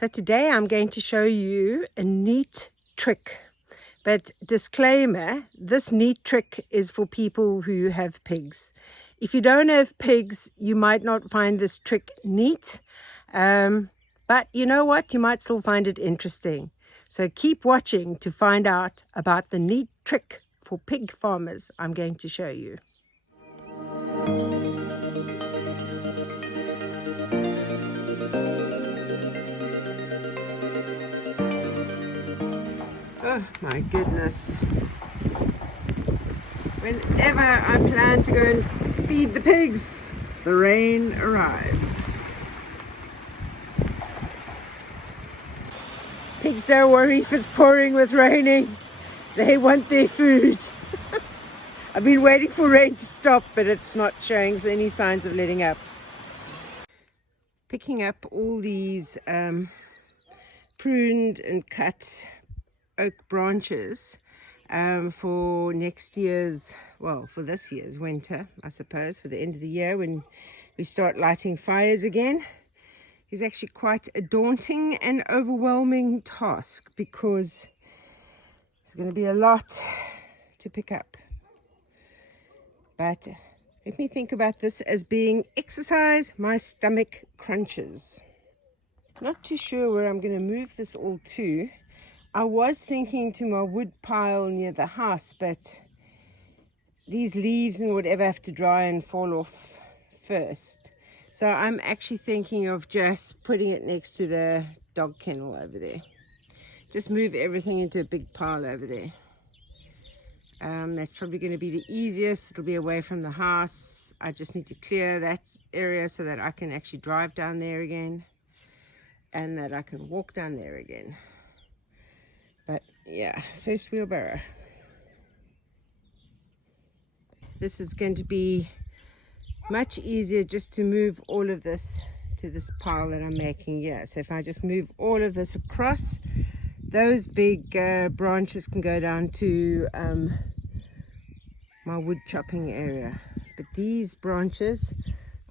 So today I'm going to show you a neat trick. But disclaimer, this neat trick is for people who have pigs. If you don't have pigs, you might not find this trick neat. But you know what? You might still find it interesting. So keep watching to find out about the neat trick for pig farmers I'm going to show you. Oh my goodness. Whenever I plan to go and feed the pigs, the rain arrives. Pigs don't worry if it's pouring with raining. They want their food. I've been waiting for rain to stop, but it's not showing any signs of letting up. Picking up all these pruned and cut oak branches for next year's, well, for this year's winter, I suppose, for the end of the year when we start lighting fires again, is actually quite a daunting and overwhelming task because it's going to be a lot to pick up. But let me think about this as being exercise my stomach crunches. Not too sure where I'm going to move this all to. I was thinking to my wood pile near the house, but these leaves and whatever have to dry and fall off first. So I'm actually thinking of just putting it next to the dog kennel over there. Just move everything into a big pile over there. That's probably going to be the easiest. It'll be away from the house. I just need to clear that area so that I can actually drive down there again and that I can walk down there again. But yeah, first wheelbarrow. This is going to be much easier just to move all of this to this pile that I'm making here. So if I just move all of this across, those big branches can go down to my wood chopping area. But these branches,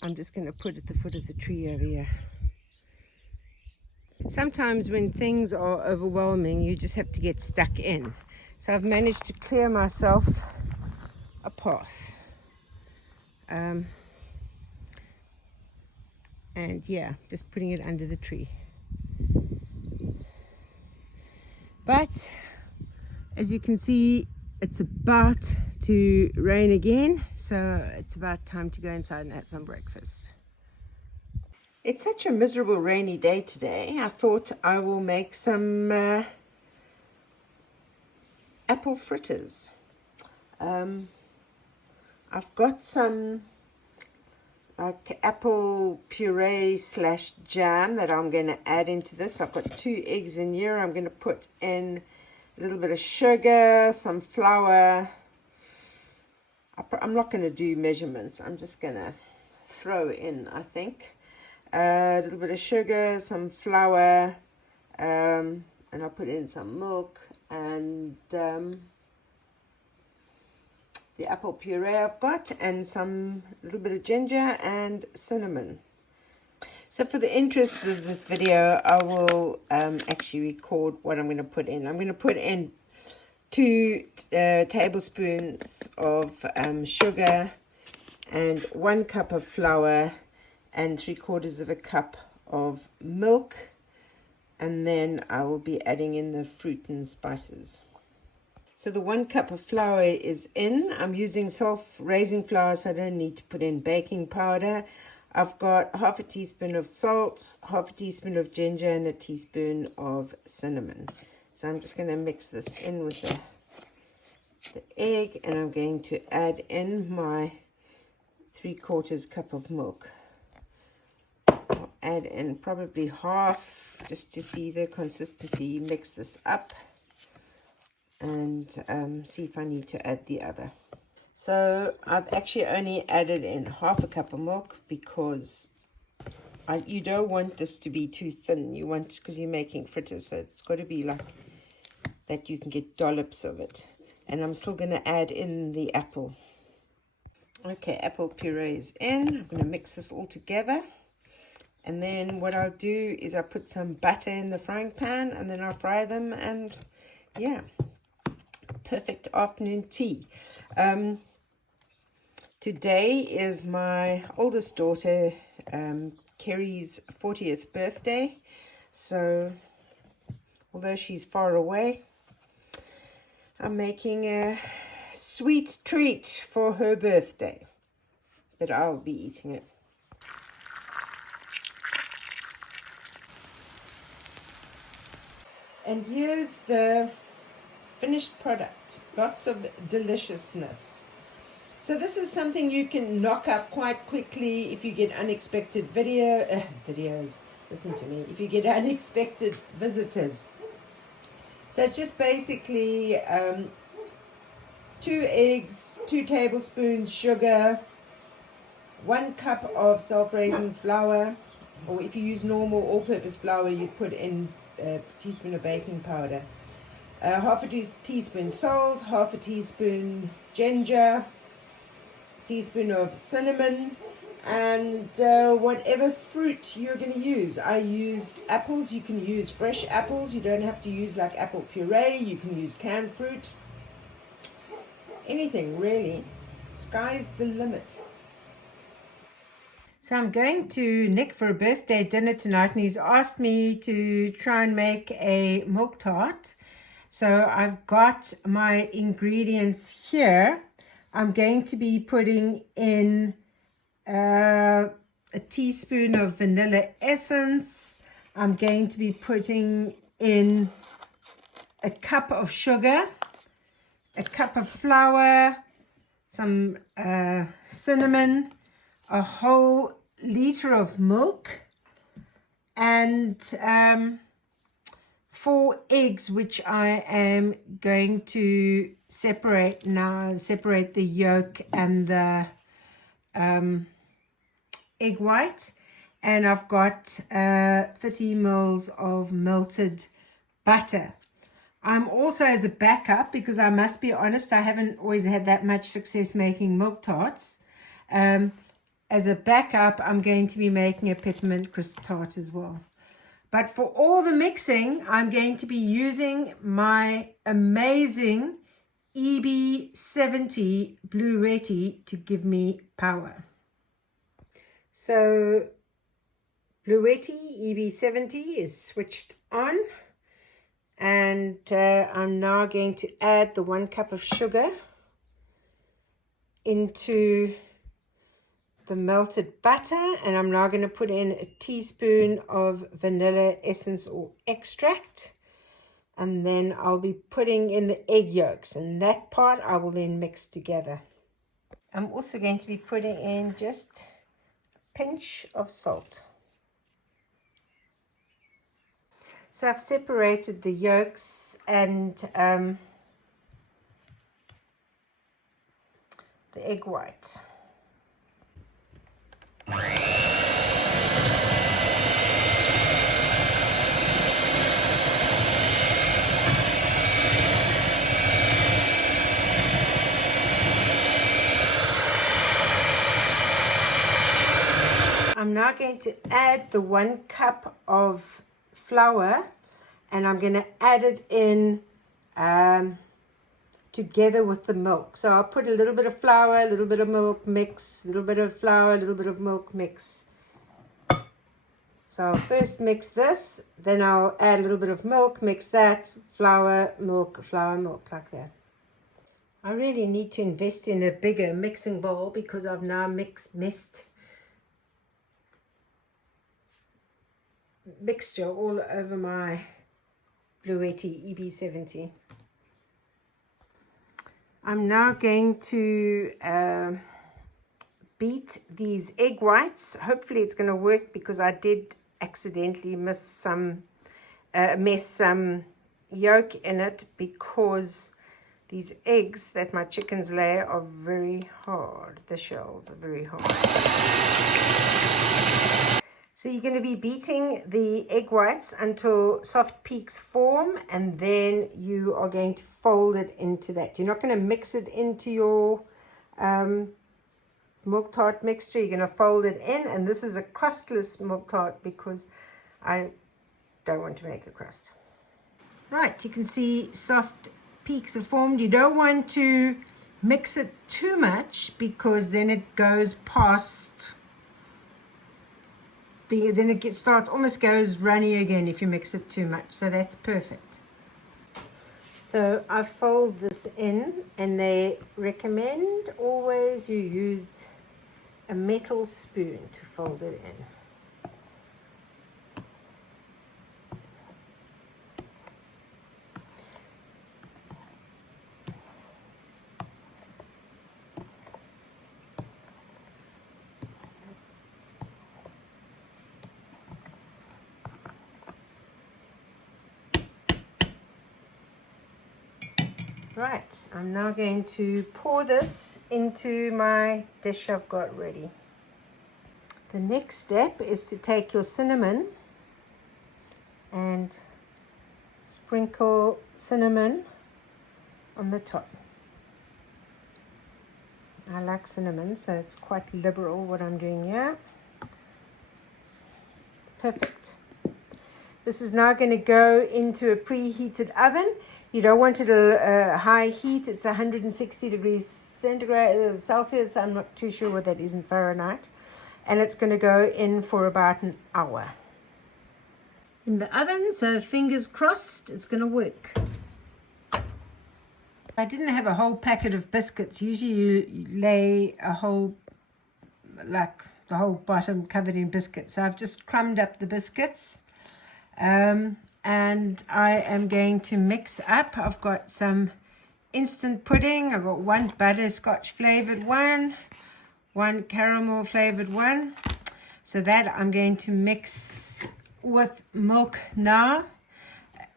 I'm just going to put at the foot of the tree over here. Sometimes when things are overwhelming, you just have to get stuck in. So I've managed to clear myself a path. And yeah, just putting it under the tree. But as you can see, it's about to rain again. So it's about time to go inside and have some breakfast. It's such a miserable rainy day today. I thought I will make some apple fritters. I've got some like apple puree / jam that I'm going to add into this. I've got 2 eggs in here. I'm going to put in a little bit of sugar, some flour. I'm not going to do measurements. I'm just going to throw in, I think. A little bit of sugar, some flour, and I'll put in some milk and the apple puree I've got, and some little bit of ginger and cinnamon. So for the interest of this video, I will actually record what I'm going to put in. I'm going to put in 2 tablespoons of sugar and 1 cup of flour and 3/4 cup of milk, and then I will be adding in the fruit and spices. So the 1 cup of flour is in. I'm using self-raising flour, so I don't need to put in baking powder. I've got 1/2 teaspoon of salt, 1/2 teaspoon of ginger, and 1 teaspoon of cinnamon. So I'm just going to mix this in with the egg, and I'm going to add in my 3/4 cup of milk. I'll add in probably half just to see the consistency. Mix this up and see if I need to add the other. So I've actually only added in 1/2 cup of milk because you don't want this to be too thin. You want, because you're making fritters, so it's got to be like that you can get dollops of it. And I'm still going to add in the apple. Okay, apple puree is in. I'm going to mix this all together. And then what I'll do is I'll put some butter in the frying pan, and then I'll fry them, and yeah, perfect afternoon tea. Today is my oldest daughter, Kerry's 40th birthday. So although she's far away, I'm making a sweet treat for her birthday, but I'll be eating it. And here's the finished product. Lots of deliciousness. So this is something you can knock up quite quickly if you get unexpected videos. Listen to me. If you get unexpected visitors. So it's just basically 2 eggs, 2 tablespoons sugar, 1 cup of self-raising flour, or if you use normal all-purpose flour, you put in a teaspoon of baking powder, half a teaspoon salt, half a teaspoon ginger, teaspoon of cinnamon, and whatever fruit you're going to use. I used apples. You can use fresh apples. You don't have to use like apple puree. You can use canned fruit. Anything really. Sky's the limit. So I'm going to Nick for a birthday dinner tonight, and he's asked me to try and make a milk tart. So I've got my ingredients here. I'm going to be putting in a teaspoon of vanilla essence. I'm going to be putting in a cup of sugar, a cup of flour, some cinnamon, a whole liter of milk, and 4 eggs, which I am going to separate now, separate the yolk and the egg white. And I've got 30 mils of melted butter. I'm also, as a backup, because I must be honest, I haven't always had that much success making milk tarts. As a backup, I'm going to be making a peppermint crisp tart as well. But for all the mixing, I'm going to be using my amazing EB70 Bluetti to give me power. So Bluetti EB70 is switched on, and I'm now going to add the 1 cup of sugar into the melted butter, and I'm now going to put in a teaspoon of vanilla essence or extract, and then I'll be putting in the egg yolks, and that part I will then mix together. I'm also going to be putting in just a pinch of salt. So I've separated the yolks and the egg white. I'm now going to add the 1 cup of flour, and I'm going to add it in together with the milk. So I'll put a little bit of flour, a little bit of milk, mix, a little bit of flour, a little bit of milk, mix. So I'll first mix this, then I'll add a little bit of milk, mix that, flour, milk, like that. I really need to invest in a bigger mixing bowl because I've now mixed mixture all over my Bluetti EB70. I'm now going to beat these egg whites. Hopefully it's going to work, because I did accidentally mess some yolk in it, because these eggs that my chickens lay are very hard. The shells are very hard. So you're going to be beating the egg whites until soft peaks form, and then you are going to fold it into that. You're not going to mix it into your milk tart mixture. You're going to fold it in, and this is a crustless milk tart because I don't want to make a crust. Right, you can see soft peaks are formed. You don't want to mix it too much because then it goes past then it almost goes runny again if you mix it too much. So that's perfect. So I fold this in, and they recommend always you use a metal spoon to fold it in. Right, I'm now going to pour this into my dish I've got ready. The next step is to take your cinnamon and sprinkle cinnamon on the top. I like cinnamon, so it's quite liberal what I'm doing here. Perfect. This is now going to go into a preheated oven. You don't want it at a high heat. It's 160 degrees centigrade Celsius. I'm not too sure what that is in Fahrenheit. And it's going to go in for about an hour in the oven. So fingers crossed, it's going to work. I didn't have a whole packet of biscuits. Usually you lay a whole, like the whole bottom covered in biscuits. So I've just crumbed up the biscuits. And I am going to mix up. I've got some instant pudding. I've got one butterscotch flavored one caramel flavored one. So that I'm going to mix with milk now,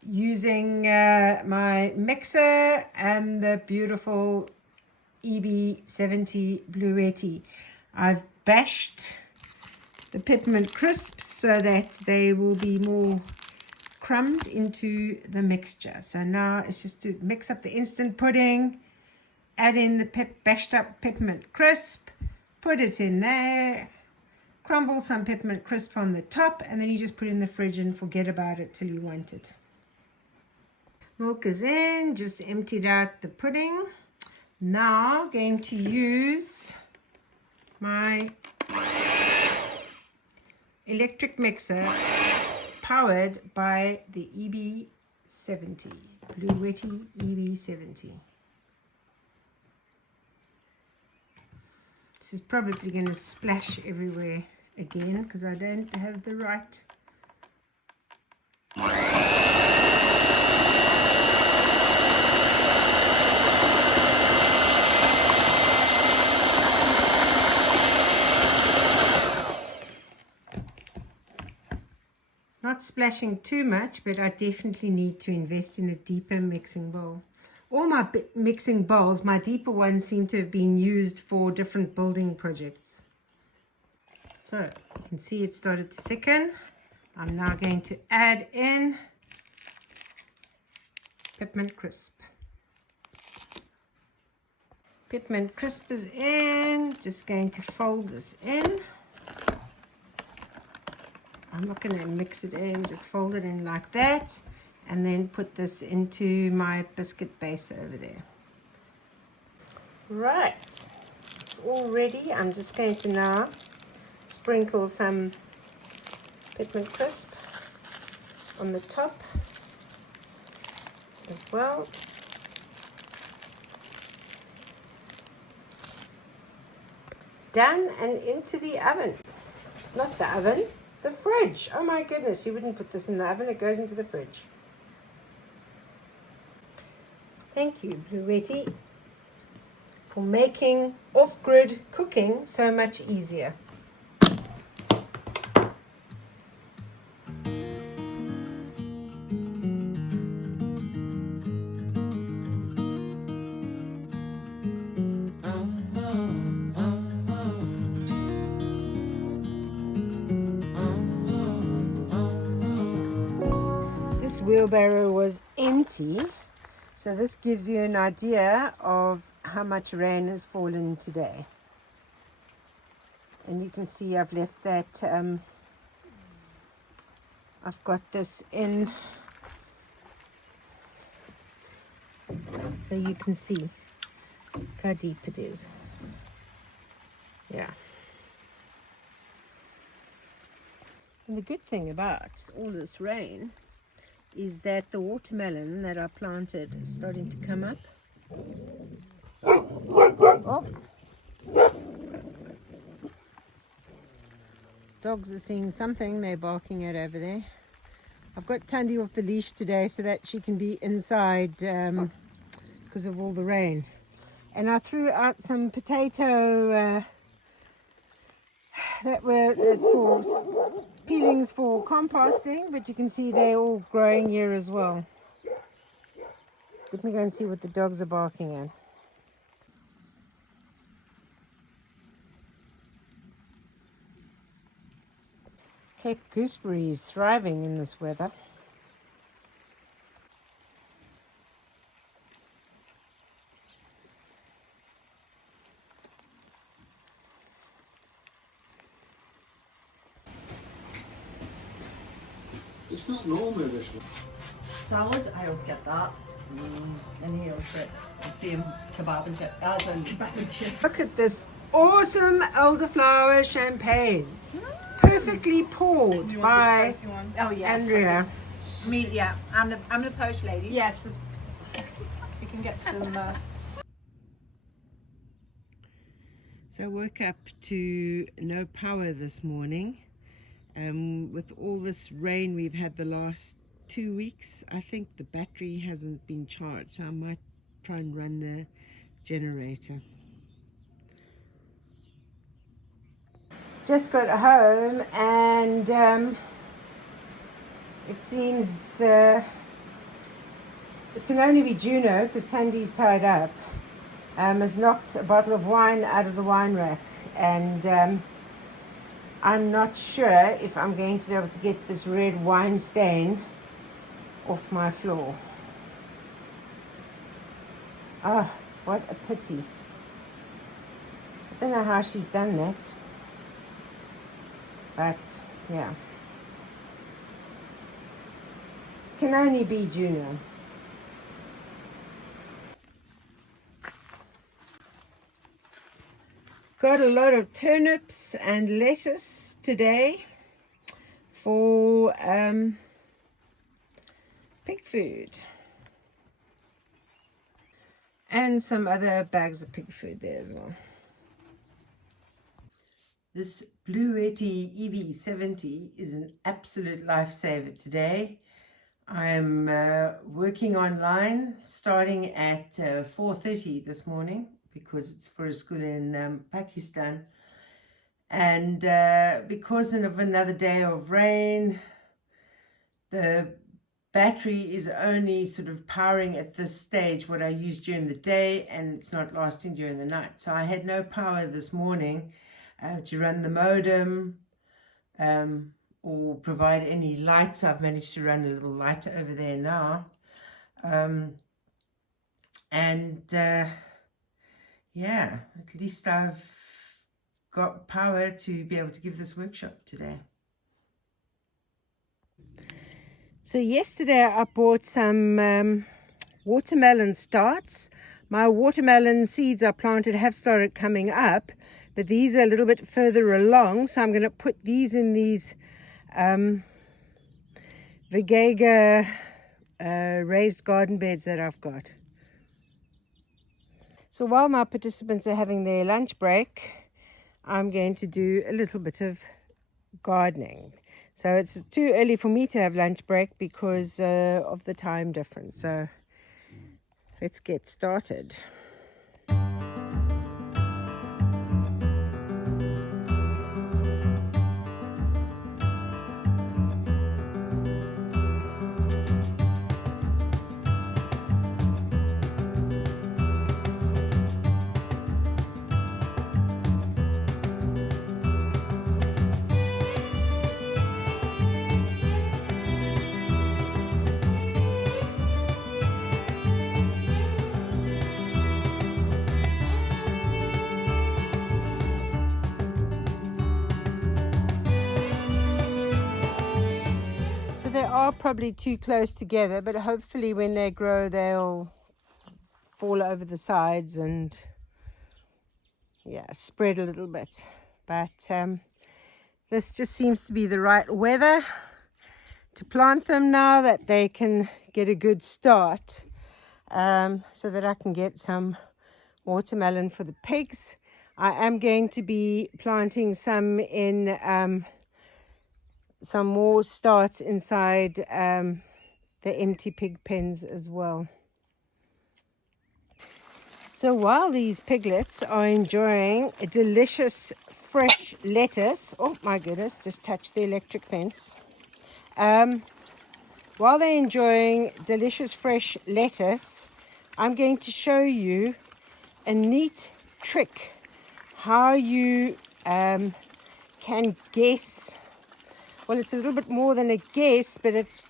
using my mixer and the beautiful EB70 Bluetti. I've bashed the peppermint crisps so that they will be more crumbed into the mixture. So now it's just to mix up the instant pudding, add in the bashed up peppermint crisp, put it in there, crumble some peppermint crisp on the top, and then you just put it in the fridge and forget about it till you want it. Milk is in, just emptied out the pudding. Now going to use my electric mixer powered by the EB70, Bluetti EB70. This is probably going to splash everywhere again because I don't have the right. Not splashing too much, but I definitely need to invest in a deeper mixing bowl. All my mixing bowls, my deeper ones, seem to have been used for different building projects. So you can see it started to thicken. I'm now going to add in peppermint crisp. Peppermint crisp is in. Just going to fold this in. I'm not going to mix it in, just fold it in like that, and then put this into my biscuit base over there. Right, it's all ready. I'm just going to now sprinkle some peppermint crisp on the top as well. Done, and into the oven. Not the oven. The fridge. Oh my goodness, you wouldn't put this in the oven. It goes into the fridge. Thank you, Bluetti, for making off-grid cooking so much easier. Wheelbarrow was empty, so this gives you an idea of how much rain has fallen today. And you can see I've left that, I've got this in, so you can see how deep it is. Yeah. And the good thing about all this rain is that the watermelon that I planted is starting to come up. Oh. Dogs are seeing something they're barking at over there. I've got Tandy off the leash today so that she can be inside because of all the rain. And I threw out some potato that were for peelings for composting, but you can see they're all growing here as well. Let me go and see what the dogs are barking at. Cape gooseberry is thriving in this weather. It's not normal, this one. Salad, I always get that. And he always gets the same kebab and chip. Kebab and chip. Look at this awesome elderflower champagne. Perfectly poured by Oh yes. Andrea. Me, yeah. I'm the post lady. Yes. You can get some. So I woke up to no power this morning. With all this rain we've had the last 2 weeks, I think the battery hasn't been charged, so I might try and run the generator. Just got home and it seems it can only be Juno because Tandy's tied up. Has knocked a bottle of wine out of the wine rack, and I'm not sure if I'm going to be able to get this red wine stain off my floor. Ah, what a pity. I don't know how she's done that. But, yeah. Can only be Juno. Got a lot of turnips and lettuce today for pig food. And some other bags of pig food there as well. This Bluetti EV70 is an absolute lifesaver today. I'm working online starting at 4:30 this morning because it's for a school in Pakistan. And because of another day of rain, the battery is only sort of powering at this stage what I use during the day, and it's not lasting during the night. So I had no power this morning to run the modem or provide any lights. I've managed to run a little light over there now. Yeah, at least I've got power to be able to give this workshop today. So yesterday I bought some watermelon starts. My watermelon seeds I planted have started coming up, but these are a little bit further along, so I'm going to put these in these Vegega raised garden beds that I've got. So while my participants are having their lunch break, I'm going to do a little bit of gardening. So it's too early for me to have lunch break because of the time difference. So let's get started. are probably too close together, but hopefully when they grow they'll fall over the sides and yeah, spread a little bit. But this just seems to be the right weather to plant them now that they can get a good start, so that I can get some watermelon for the pigs. I am going to be planting some in some more starts inside the empty pig pens as well. So while these piglets are enjoying a delicious fresh lettuce, oh my goodness, just touched the electric fence. While they're enjoying delicious fresh lettuce, I'm going to show you a neat trick how you can guess. Well, it's a little bit more than a guess, but it's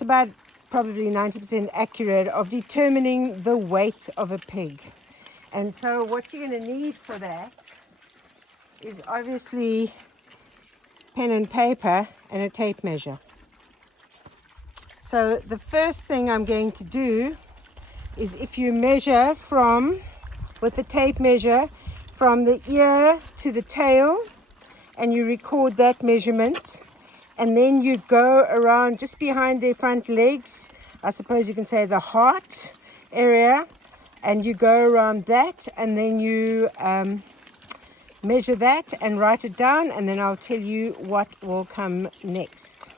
about probably 90% accurate of determining the weight of a pig. And so what you're going to need for that is obviously pen and paper and a tape measure. So the first thing I'm going to do is, if you measure with the tape measure from the ear to the tail, and you record that measurement, and then you go around just behind their front legs, I suppose you can say the heart area, and you go around that, and then you measure that and write it down, and then I'll tell you what will come next.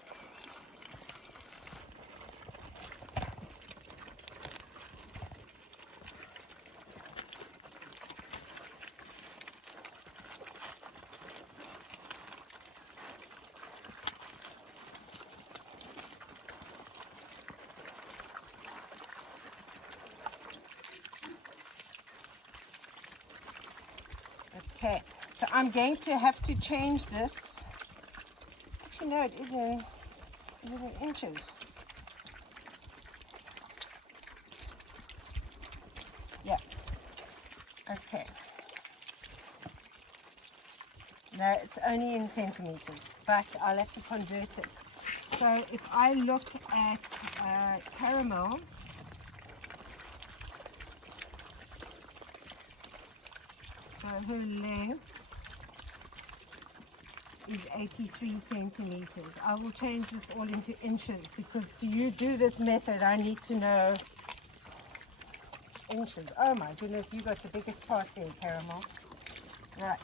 Okay, so I'm going to have to change this. Actually, no, it is in inches. Yeah. Okay. No, it's only in centimeters, but I'll have to convert it. So if I look at caramel, so her length is 83 centimeters. I will change this all into inches, because to do this method, I need to know inches. Oh my goodness, you got the biggest part there, Caramel. Right.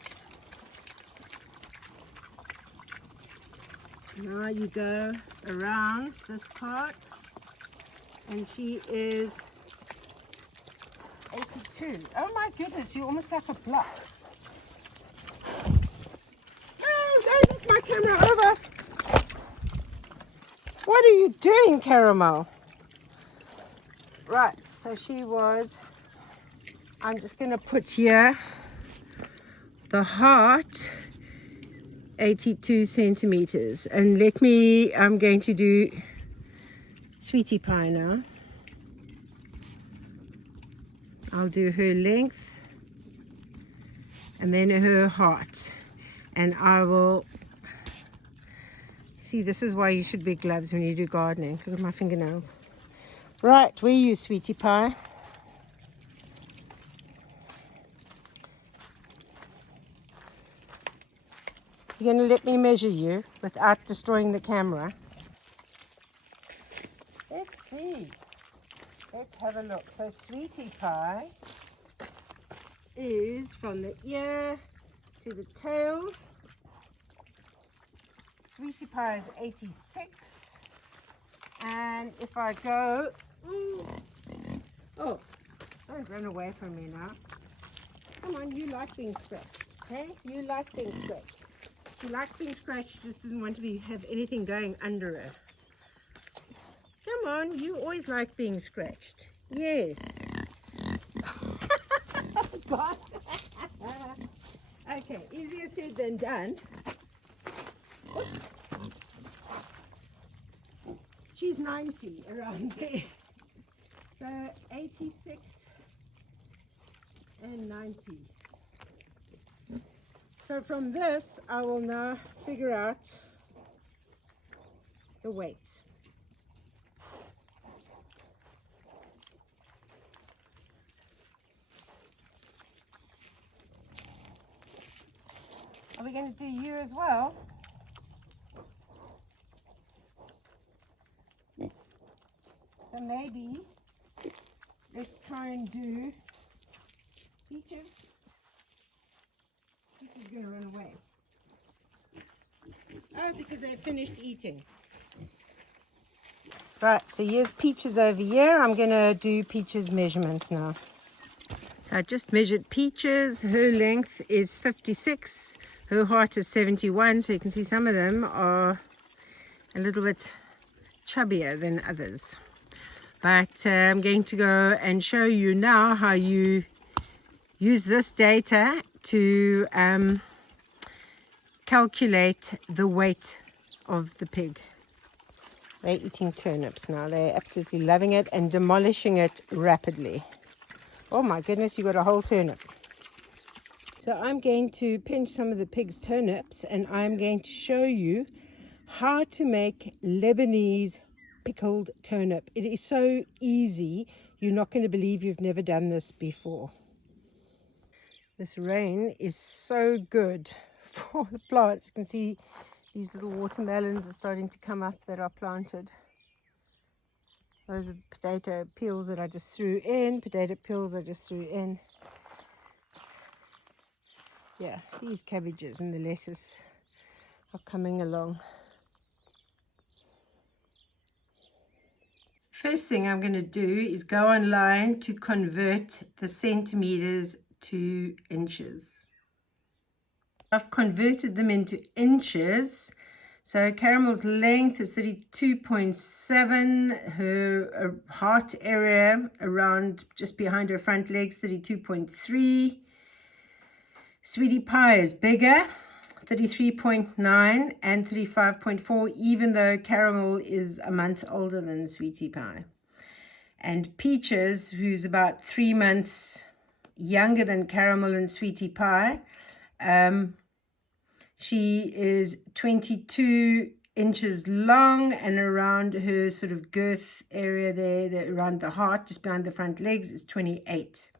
Now you go around this part, and she is 82. Oh my goodness, you're almost like a block. No, don't knock my camera over. What are you doing, Caramel? Right, so she was, I'm just going to put here the heart, 82 centimeters. And I'm going to do Sweetie Pie now. I'll do her length and then her heart, and I will see, this is why you should wear gloves when you do gardening. Look at my fingernails. Right, where are you, Sweetie Pie? You're going to let me measure you without destroying the camera? Let's see. Let's have a look. So Sweetie Pie is from the ear to the tail. Sweetie Pie is 86. And if I go, oh, don't run away from me now. Come on, you like being scratched, okay? You like being scratched. She likes being scratched, just doesn't want to have anything going under her. Come on, you always like being scratched. Yes. But, okay, easier said than done. Oops. She's 90 around there. So 86 and 90. So from this, I will now figure out the weight. Are we going to do you as well? So maybe let's try and do Peaches. Peaches is going to run away. Oh, because they finished eating. Right, so here's Peaches over here. I'm going to do Peaches measurements now. So I just measured Peaches. Her length is 56. Her height is 71. So you can see some of them are a little bit chubbier than others. But I'm going to go and show you now how you use this data to calculate the weight of the pig. They're eating turnips now. They're absolutely loving it and demolishing it rapidly. Oh my goodness, you got a whole turnip. So I'm going to pinch some of the pig's turnips and I'm going to show you how to make Lebanese pickled turnip. It is so easy. You're not going to believe you've never done this before. This rain is so good for the plants. You can see these little watermelons are starting to come up that are planted. Those are the potato peels that I just threw in. Yeah, these cabbages and the lettuce are coming along. First thing I'm going to do is go online to convert the centimeters to inches. I've converted them into inches. So Caramel's length is 32.7. Her heart area around just behind her front legs, 32.3. Sweetie Pie is bigger, 33.9 and 35.4, even though Caramel is a month older than Sweetie Pie. And Peaches, who's about 3 months younger than Caramel and Sweetie Pie, she is 22 inches long, and around her sort of girth area there, around the heart, just behind the front legs, is 28.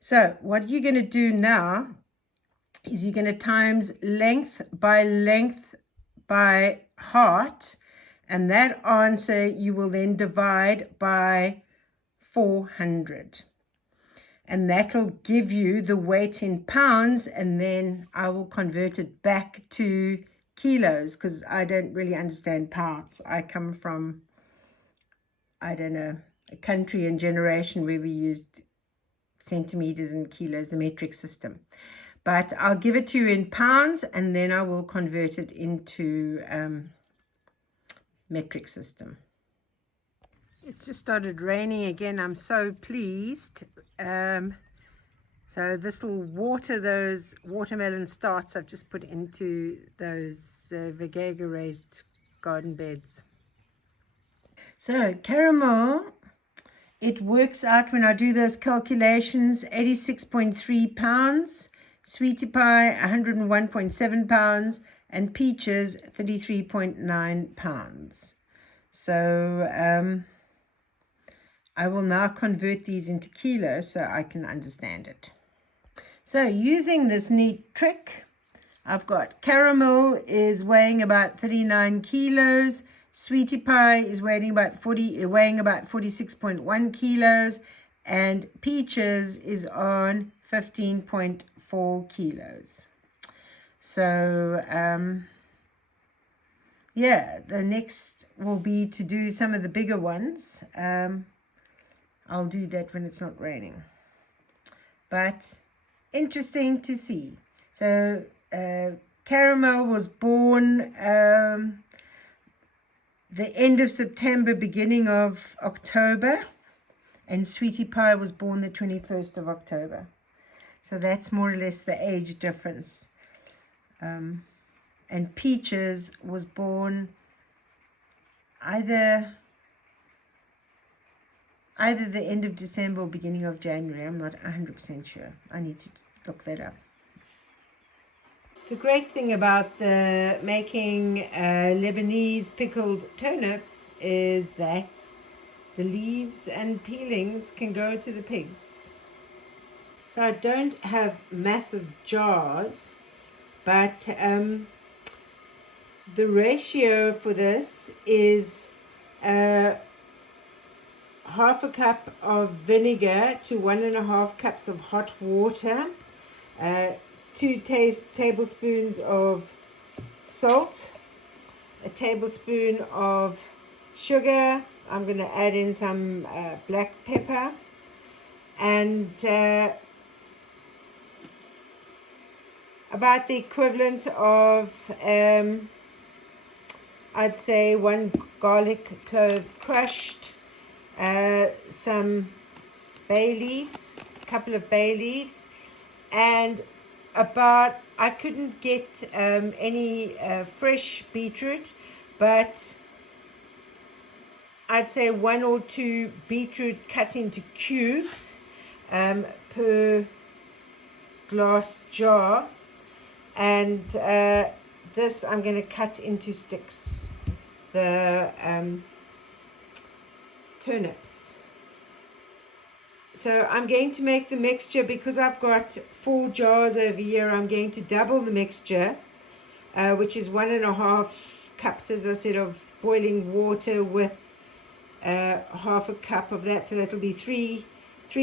So what you're going to do now is you're going to times length by heart, and that answer you will then divide by 400. And that'll give you the weight in pounds, and then I will convert it back to kilos because I don't really understand pounds. I come from, I don't know, a country and generation where we used centimeters and kilos, the metric system. But I'll give it to you in pounds, and then I will convert it into metric system. It's just started raining again. I'm so pleased. So this will water those watermelon starts I've just put into those Vegega raised garden beds. So Caramel, it works out when I do those calculations, 86.3 pounds. Sweetie Pie, 101.7 pounds. And Peaches, 33.9 pounds. So I will now convert these into kilos so I can understand it. So using this neat trick, I've got Caramel is weighing about 39 kilos. Sweetie Pie is weighing about 46.1 kilos. And Peaches is on 15.4 kilos. So, yeah, the next will be to do some of the bigger ones. I'll do that when it's not raining. But interesting to see. So Caramel was born the end of September, beginning of October. And Sweetie Pie was born the 21st of October. So that's more or less the age difference. And Peaches was born either the end of December or beginning of January. I'm not 100% sure. I need to look that up. The great thing about making Lebanese pickled turnips is that the leaves and peelings can go to the pigs. So I don't have massive jars, but the ratio for this is half a cup of vinegar to 1.5 cups of hot water, 2 tablespoons of salt, a tablespoon of sugar. I'm going to add in some black pepper, and about the equivalent of I'd say 1 garlic clove crushed, some bay leaves, a couple of bay leaves, and about, I couldn't get any fresh beetroot, but I'd say 1 or 2 beetroot cut into cubes per glass jar, and this I'm going to cut into sticks, the turnips. So I'm going to make the mixture, because I've got 4 jars over here. I'm going to double the mixture, which is 1.5 cups, as I said, of boiling water with half a cup of that. So that'll be 3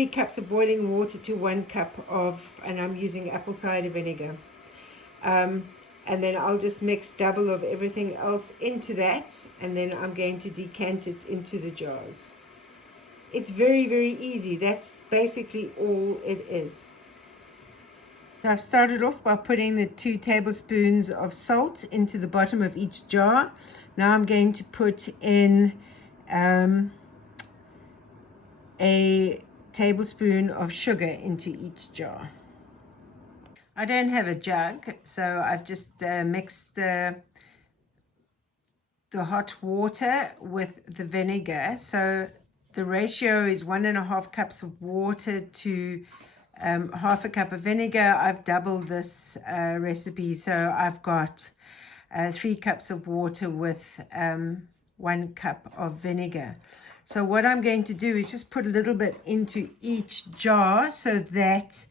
cups of boiling water to 1 cup of, and I'm using apple cider vinegar. And then I'll just mix double of everything else into that, and then I'm going to decant it into the jars. It's very, very easy. That's basically all it is. I've started off by putting the 2 tablespoons of salt into the bottom of each jar. Now I'm going to put in a tablespoon of sugar into each jar. I don't have a jug, so I've just mixed the hot water with the vinegar. So the ratio is 1.5 cups of water to half a cup of vinegar. I've doubled this recipe, so I've got 3 cups of water with 1 cup of vinegar. So what I'm going to do is just put a little bit into each jar so that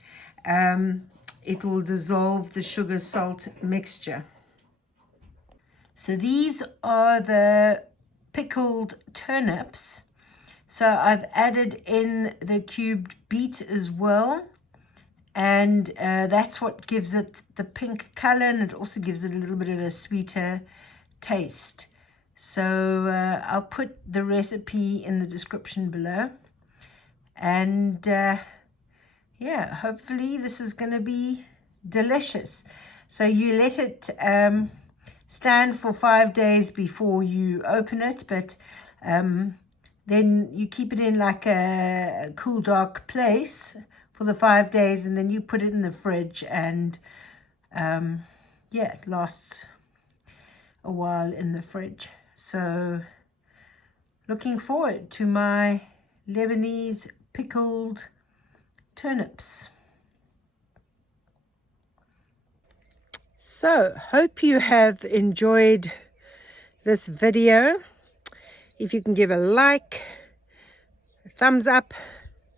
it will dissolve the sugar salt mixture. So these are the pickled turnips. So I've added in the cubed beet as well, and that's what gives it the pink color, and it also gives it a little bit of a sweeter taste. So I'll put the recipe in the description below, and yeah, hopefully this is going to be delicious. So you let it stand for 5 days before you open it, but then you keep it in like a cool, dark place for the 5 days, and then you put it in the fridge, and yeah, it lasts a while in the fridge. So looking forward to my Lebanese pickled turnips. So hope you have enjoyed this video. If you can give a like, a thumbs up,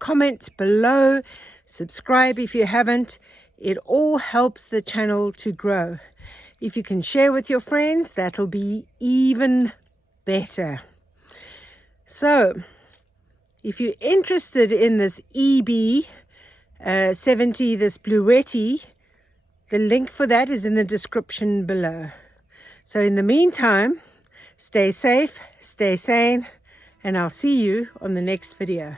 comment below, subscribe if you haven't. It all helps the channel to grow. If you can share with your friends, that'll be even better. So if you're interested in this EB70, this Bluetti, the link for that is in the description below. So in the meantime, stay safe, stay sane, and I'll see you on the next video.